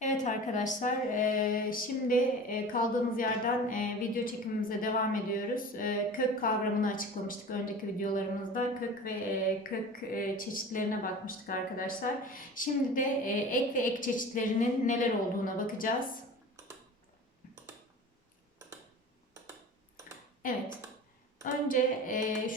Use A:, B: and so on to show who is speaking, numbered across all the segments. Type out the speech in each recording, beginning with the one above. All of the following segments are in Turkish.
A: Evet arkadaşlar, eee, şimdi eee, kaldığımız yerden eee, video çekimimize devam ediyoruz. Kök kavramını açıklamıştık önceki videolarımızda. Kök ve kök çeşitlerine bakmıştık arkadaşlar. Şimdi de ek ve ek çeşitlerinin neler olduğuna bakacağız. Evet, önce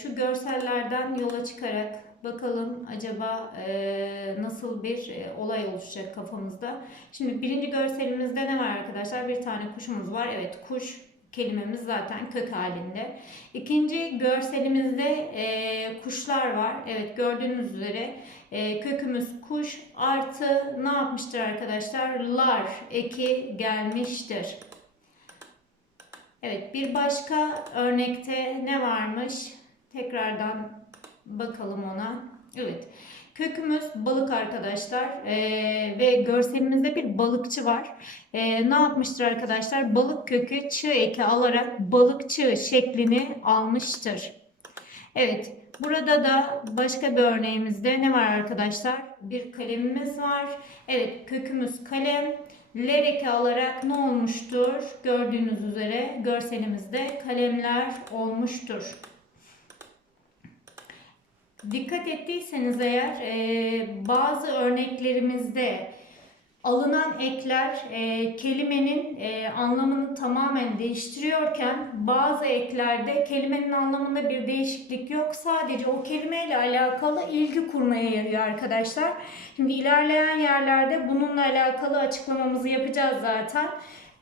A: şu görsellerden yola çıkarak bakalım acaba eee, nasıl bir eee, olay oluşacak kafamızda. Şimdi birinci görselimizde ne var arkadaşlar? Bir tane kuşumuz var. Evet kuş kelimemiz zaten kök halinde. İkinci görselimizde e, kuşlar var. Evet gördüğünüz üzere e, kökümüz kuş artı ne yapmıştır arkadaşlar? Lar eki gelmiştir. Evet bir başka örnekte ne varmış? Tekrardan bakalım ona. Evet. Kökümüz balık arkadaşlar Ee, ve görselimizde bir balıkçı var. Ee, ne yapmıştır arkadaşlar? Balık kökü çığ eki alarak balıkçı şeklini almıştır. Evet. Burada da başka bir örneğimizde ne var arkadaşlar? Bir kalemimiz var. Evet kökümüz kalem. Ler eki alarak ne olmuştur? Gördüğünüz üzere görselimizde kalemler olmuştur. Dikkat ettiyseniz eğer e, bazı örneklerimizde alınan ekler e, kelimenin e, anlamını tamamen değiştiriyorken bazı eklerde kelimenin anlamında bir değişiklik yok. Sadece o kelimeyle alakalı ilgi kurmaya yarıyor arkadaşlar. Şimdi ilerleyen yerlerde bununla alakalı açıklamamızı yapacağız zaten.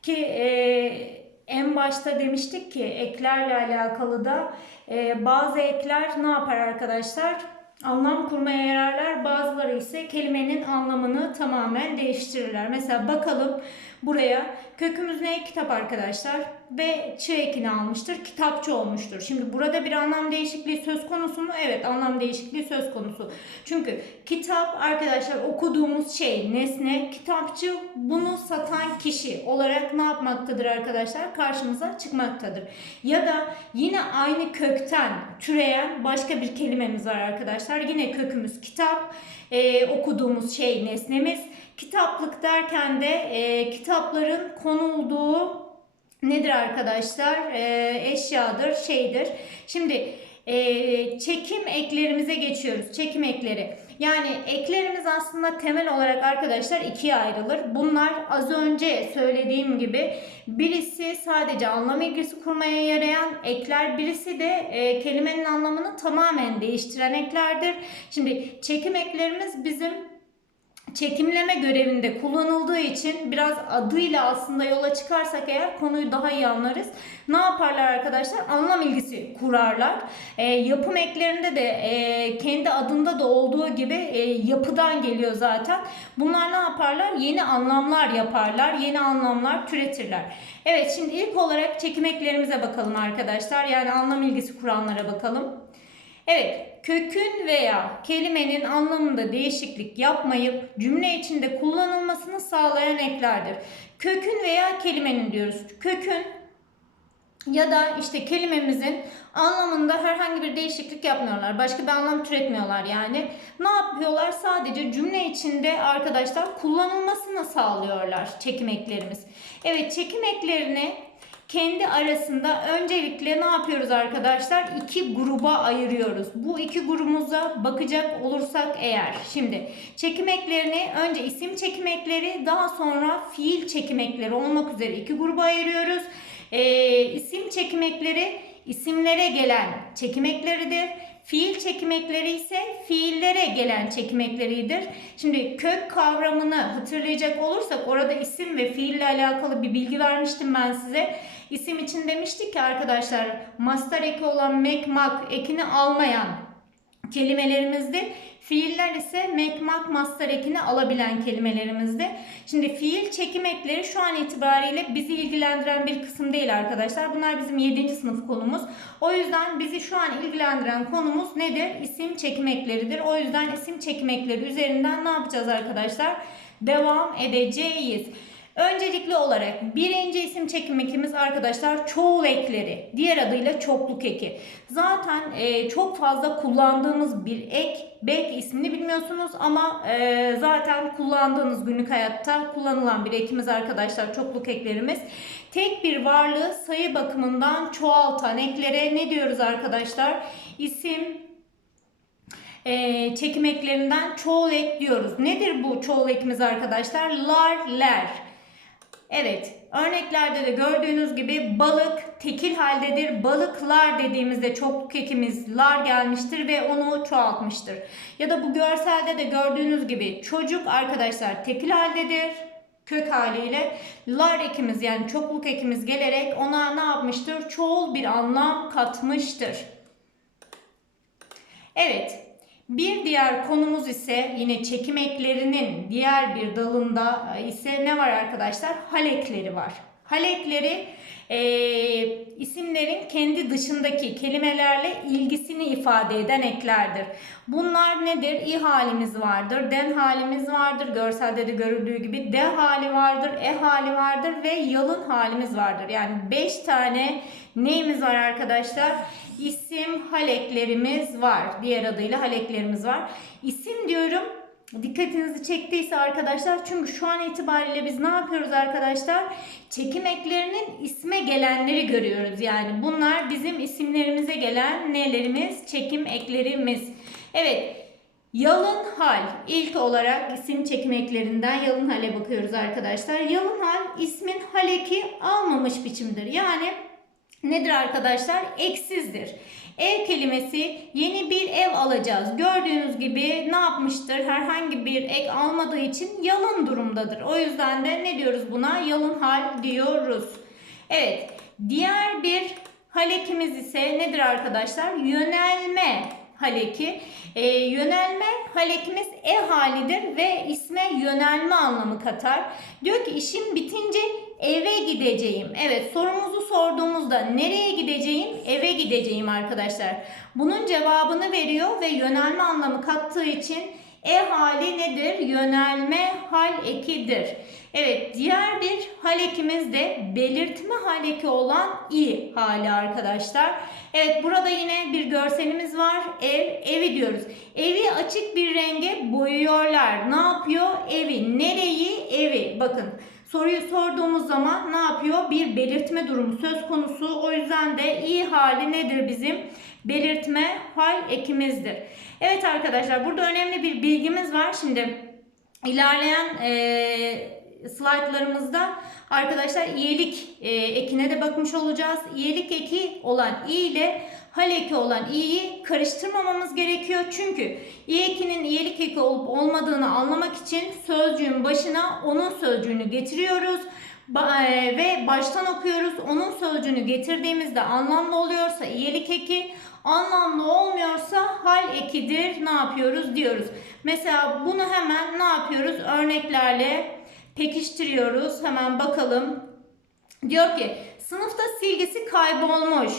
A: Ki e, en başta demiştik ki eklerle alakalı da e, bazı ekler ne yapar arkadaşlar? Anlam kurmaya yararlar. Bazıları ise kelimenin anlamını tamamen değiştirirler. Mesela bakalım buraya kökümüz ne? Kitap arkadaşlar. Ve çı ekini almıştır. Kitapçı olmuştur. Şimdi burada bir anlam değişikliği söz konusu mu? Evet anlam değişikliği söz konusu. Çünkü kitap arkadaşlar okuduğumuz şey nesne. Kitapçı bunu satan kişi olarak ne yapmaktadır arkadaşlar? Karşımıza çıkmaktadır. Ya da yine aynı kökten türeyen başka bir kelimemiz var arkadaşlar. Yine kökümüz kitap. Ee, okuduğumuz şey nesnemiz. Kitaplık derken de e, kitapların konulduğu nedir arkadaşlar? E, eşyadır, şeydir. Şimdi e, çekim eklerimize geçiyoruz. Çekim ekleri. Yani eklerimiz aslında temel olarak arkadaşlar ikiye ayrılır. Bunlar az önce söylediğim gibi birisi sadece anlam ilgisi kurmaya yarayan ekler, birisi de e, kelimenin anlamını tamamen değiştiren eklerdir. Şimdi çekim eklerimiz bizim çekimleme görevinde kullanıldığı için biraz adıyla aslında yola çıkarsak eğer konuyu daha iyi anlarız. Ne yaparlar arkadaşlar? Anlam ilgisi kurarlar. E, yapım eklerinde de e, kendi adında da olduğu gibi e, yapıdan geliyor zaten. Bunlar ne yaparlar? Yeni anlamlar yaparlar. Yeni anlamlar türetirler. Evet şimdi ilk olarak çekim eklerimize bakalım arkadaşlar. Yani anlam ilgisi kuranlara bakalım. Evet, kökün veya kelimenin anlamında değişiklik yapmayıp cümle içinde kullanılmasını sağlayan eklerdir. Kökün veya kelimenin diyoruz. Kökün ya da işte kelimemizin anlamında herhangi bir değişiklik yapmıyorlar. Başka bir anlam türetmiyorlar yani. Ne yapıyorlar? Sadece cümle içinde arkadaşlar kullanılmasını sağlıyorlar çekim eklerimiz. Evet çekim eklerini kendi arasında öncelikle ne yapıyoruz arkadaşlar? İki gruba ayırıyoruz. Bu iki grubumuza bakacak olursak eğer. Şimdi çekim eklerini önce isim çekim ekleri daha sonra fiil çekim ekleri olmak üzere iki gruba ayırıyoruz. Ee, isim çekim ekleri isimlere gelen çekim ekleridir. Fiil çekimekleri ise fiillere gelen çekimekleriydir. Şimdi kök kavramını hatırlayacak olursak orada isim ve fiille alakalı bir bilgi vermiştim ben size. İsim için demiştik ki arkadaşlar master eki olan mek mak ekini almayan kelimelerimizdi. Fiiller ise mek mak master ekini alabilen kelimelerimizdi. Şimdi fiil çekim ekleri şu an itibariyle bizi ilgilendiren bir kısım değil arkadaşlar. Bunlar bizim 7. sınıf konumuz. O yüzden bizi şu an ilgilendiren konumuz nedir? İsim çekim ekleridir. O yüzden isim çekim ekleri üzerinden ne yapacağız arkadaşlar? Devam edeceğiz. Öncelikli olarak birinci isim çekim ekimiz arkadaşlar çoğul ekleri. Diğer adıyla çokluk eki. Zaten e, çok fazla kullandığımız bir ek. Belki ismini bilmiyorsunuz ama e, zaten kullandığınız günlük hayatta kullanılan bir ekimiz arkadaşlar çokluk eklerimiz. Tek bir varlığı sayı bakımından çoğaltan eklere ne diyoruz arkadaşlar? İsim, e, çekim eklerinden çoğul ek diyoruz. Nedir bu çoğul ekimiz arkadaşlar? Lar, ler. Evet, örneklerde de gördüğünüz gibi balık tekil haldedir. Balıklar dediğimizde çokluk ekimiz lar gelmiştir ve onu çoğaltmıştır. Ya da bu görselde de gördüğünüz gibi çocuk arkadaşlar tekil haldedir kök haliyle lar ekimiz yani çokluk ekimiz gelerek ona ne yapmıştır? Çoğul bir anlam katmıştır. Evet. Bir diğer konumuz ise yine çekim eklerinin diğer bir dalında ise ne var arkadaşlar? Hal ekleri var. Hal ekleri e, isimlerin kendi dışındaki kelimelerle ilgisini ifade eden eklerdir. Bunlar nedir? İ halimiz vardır, den halimiz vardır, görselde de görüldüğü gibi de hali vardır, e hali vardır ve yalın halimiz vardır. Yani 5 tane neyimiz var arkadaşlar? İsim haleklerimiz var. Diğer adıyla haleklerimiz var. İsim diyorum dikkatinizi çektiyse arkadaşlar çünkü şu an itibariyle biz ne yapıyoruz arkadaşlar? Çekim eklerinin isme gelenleri görüyoruz. Yani bunlar bizim isimlerimize gelen nelerimiz? Çekim eklerimiz. Evet. Yalın hal ilk olarak isim çekim eklerinden yalın hale bakıyoruz arkadaşlar. Yalın hal ismin haleki almamış biçimdir. Yani nedir arkadaşlar? Eksizdir. Ev kelimesi yeni bir ev alacağız. Gördüğünüz gibi ne yapmıştır? Herhangi bir ek almadığı için yalın durumdadır. O yüzden de ne diyoruz buna? Yalın hal diyoruz. Evet. Diğer bir halekimiz ise nedir arkadaşlar? Yönelme haleki. E, yönelme halekimiz e halidir ve isme yönelme anlamı katar. Diyor ki işim bitince eve gideceğim. Evet sorumuzu sorduğumuzda nereye gideceğim? Eve gideceğim arkadaşlar. Bunun cevabını veriyor ve yönelme anlamı kattığı için e hali nedir? Yönelme hal ekidir. Evet diğer bir hal ekimiz de belirtme hal eki olan i hali arkadaşlar. Evet burada yine bir görselimiz var. Ev, evi diyoruz. Evi açık bir renge boyuyorlar. Ne yapıyor? Evi. Nereyi? Evi. Bakın soruyu sorduğumuz zaman ne yapıyor? Bir belirtme durumu söz konusu. O yüzden de i hali nedir bizim? Belirtme hal ekimizdir. Evet arkadaşlar burada önemli bir bilgimiz var. Şimdi ilerleyen e, slaytlarımızda arkadaşlar iyilik e, ekine de bakmış olacağız. İyilik eki olan i ile hal eki olan i'yi karıştırmamamız gerekiyor. Çünkü i ekinin iyilik eki olup olmadığını anlamak için sözcüğün başına onun sözcüğünü getiriyoruz. Ba e, ve baştan okuyoruz. Onun sözcüğünü getirdiğimizde anlamlı oluyorsa iyilik eki, anlamlı olmuyorsa hal ekidir. Ne yapıyoruz diyoruz. Mesela bunu hemen ne yapıyoruz? Örneklerle pekiştiriyoruz. Hemen bakalım. Diyor ki sınıfta silgisi kaybolmuş.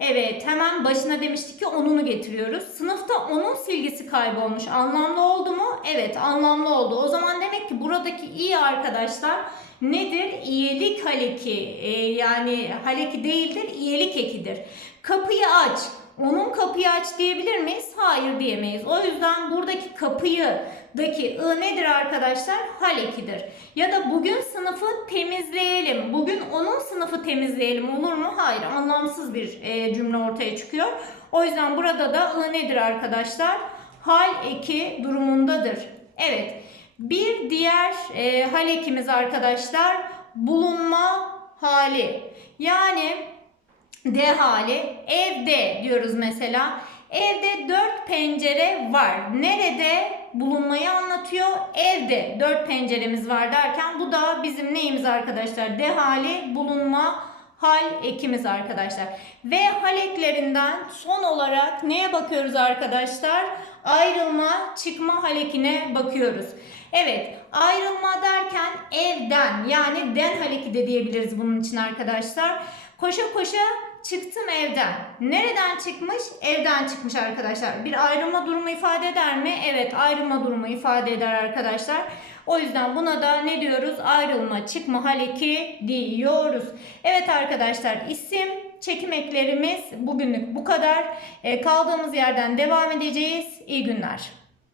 A: Evet hemen başına demiştik ki onunu getiriyoruz. Sınıfta onun silgisi kaybolmuş. Anlamlı oldu mu? Evet anlamlı oldu. O zaman demek ki buradaki iyi arkadaşlar nedir? İyilik haleki. Ee, yani haleki değildir, iyilik ekidir. Kapıyı aç. Onun kapıyı aç diyebilir miyiz? Hayır diyemeyiz. O yüzden buradaki kapıyı daki ı nedir arkadaşlar? Hal ekidir. Ya da bugün sınıfı temizleyelim. Bugün onun sınıfı temizleyelim olur mu? Hayır. Anlamsız bir e, cümle ortaya çıkıyor. O yüzden burada da ı nedir arkadaşlar? Hal eki durumundadır. Evet. Bir diğer e, hal ekimiz arkadaşlar bulunma hali. Yani D hali evde diyoruz mesela. Evde dört pencere var. Nerede bulunmayı anlatıyor? Evde dört penceremiz var derken bu da bizim neyimiz arkadaşlar? D hali bulunma hal ekimiz arkadaşlar. Ve hal eklerinden son olarak neye bakıyoruz arkadaşlar? Ayrılma, çıkma hal ekine bakıyoruz. Evet, ayrılma derken evden yani den hal eki de diyebiliriz bunun için arkadaşlar. Koşa koşa çıktım evden. Nereden çıkmış? Evden çıkmış arkadaşlar. Bir ayrılma durumu ifade eder mi? Evet ayrılma durumu ifade eder arkadaşlar. O yüzden buna da ne diyoruz? Ayrılma, çıkma hal eki diyoruz. Evet arkadaşlar isim çekim eklerimiz bugünlük bu kadar. E, kaldığımız yerden devam edeceğiz. İyi günler.